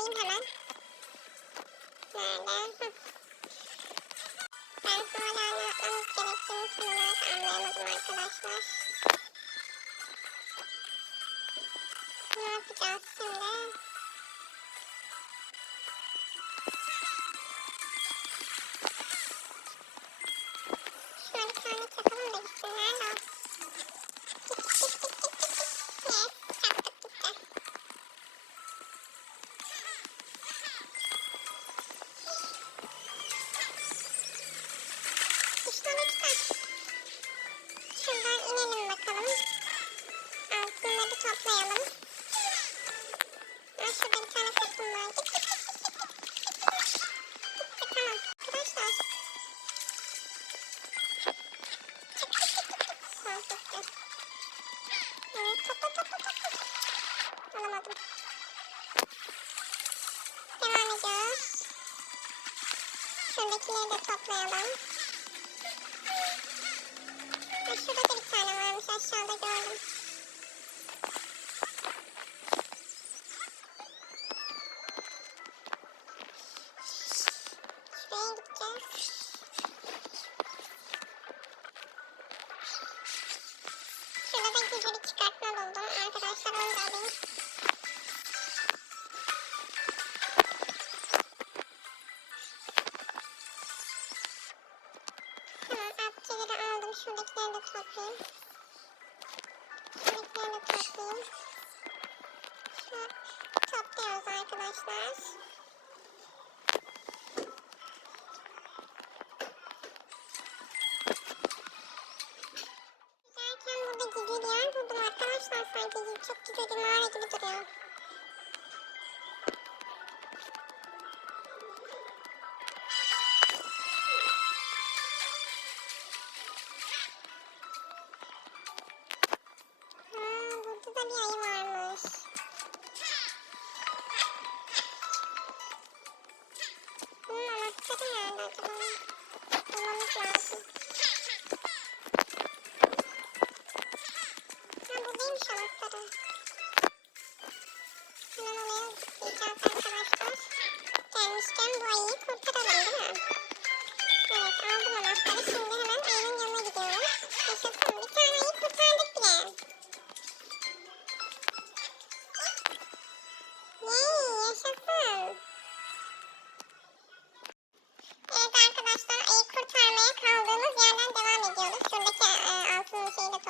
alayım hemen. Nerede? Ben hala ne yapmamız gerektiğini tam olarak anlayamadım arkadaşlar. Ne yapacağız şimdi? alamadım. Devam ediyoruz. Şuradakileri de toplayalım. Ha, şurada da bir tane varmış aşağıda gördüm. Şuradakileri de toplayayım. Şuradakileri de toplayayım. Şöyle topluyoruz arkadaşlar. Giderken burada gizli bir yer buldum arkadaşlar. Sanki çok güzel bir mağara gibi duruyor. bir ayı varmış.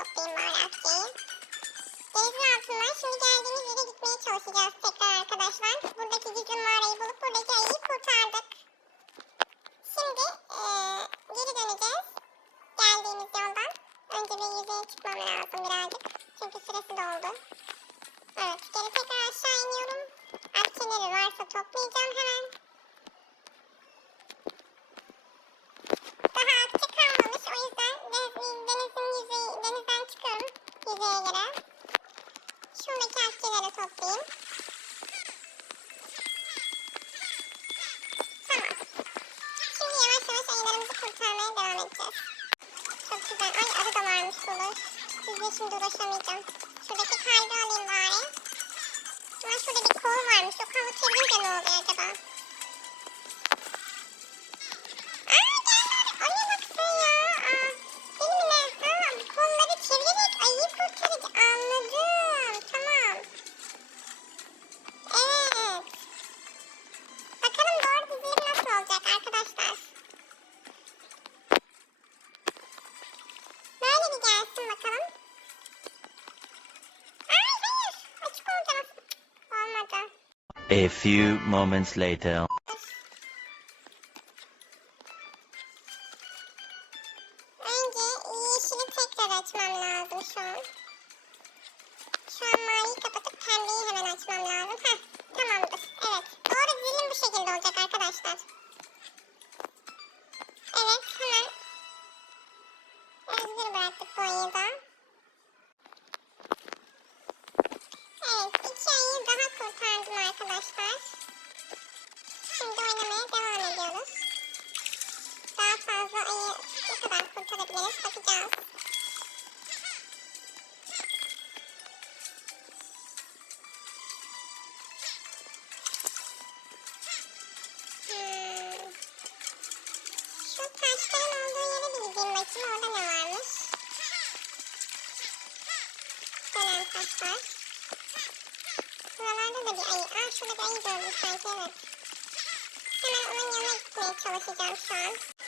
toplayayım bari atlayayım. Denizin altından şimdi geldiğimiz yere gitmeye çalışacağız tekrar arkadaşlar. Buradaki gizli mağarayı bulup buradaki ayıyı kurtardık. Şimdi e, geri döneceğiz. Geldiğimiz yoldan. Önce bir yüzeye çıkmam lazım birazcık. Çünkü süresi doldu. Evet geri tekrar aşağı iniyorum. Akçeleri varsa toplayacağım hemen. Göre. Şuradaki akçeleri toplayayım. Tamam. Şimdi yavaş yavaş ayılarımızı kurtarmaya devam edeceğiz. Çok güzel. Ay arı da varmış dolu. Sizle şimdi uğraşamayacağım. Şuradaki kaydı alayım bari. Ama şurada bir kol varmış. O kolu çevirince ne oluyor acaba? A few moments later. Önce yeşili tekrar açmam lazım şu an. Şu an maviyi kapatıp pembeyi hemen açmam lazım. Heh, tamamdır. Evet. Doğru dizilim bu şekilde olacak arkadaşlar. Kadar kurtarabiliriz bakacağız. Hmm. Şu taşların olduğu yere bir gideyim bakayım orada ne varmış. Dönen taşlar. Buralarda da bir ayı. Aa şurada bir ayı gördüm sanki evet. Hemen onun yanına gitmeye çalışacağım şu an.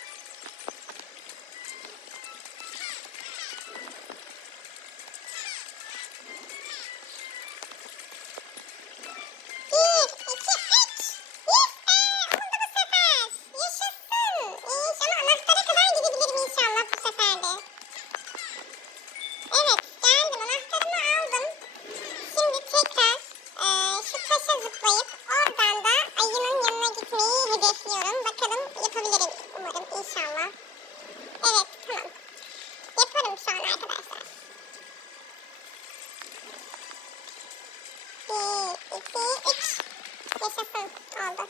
Bir,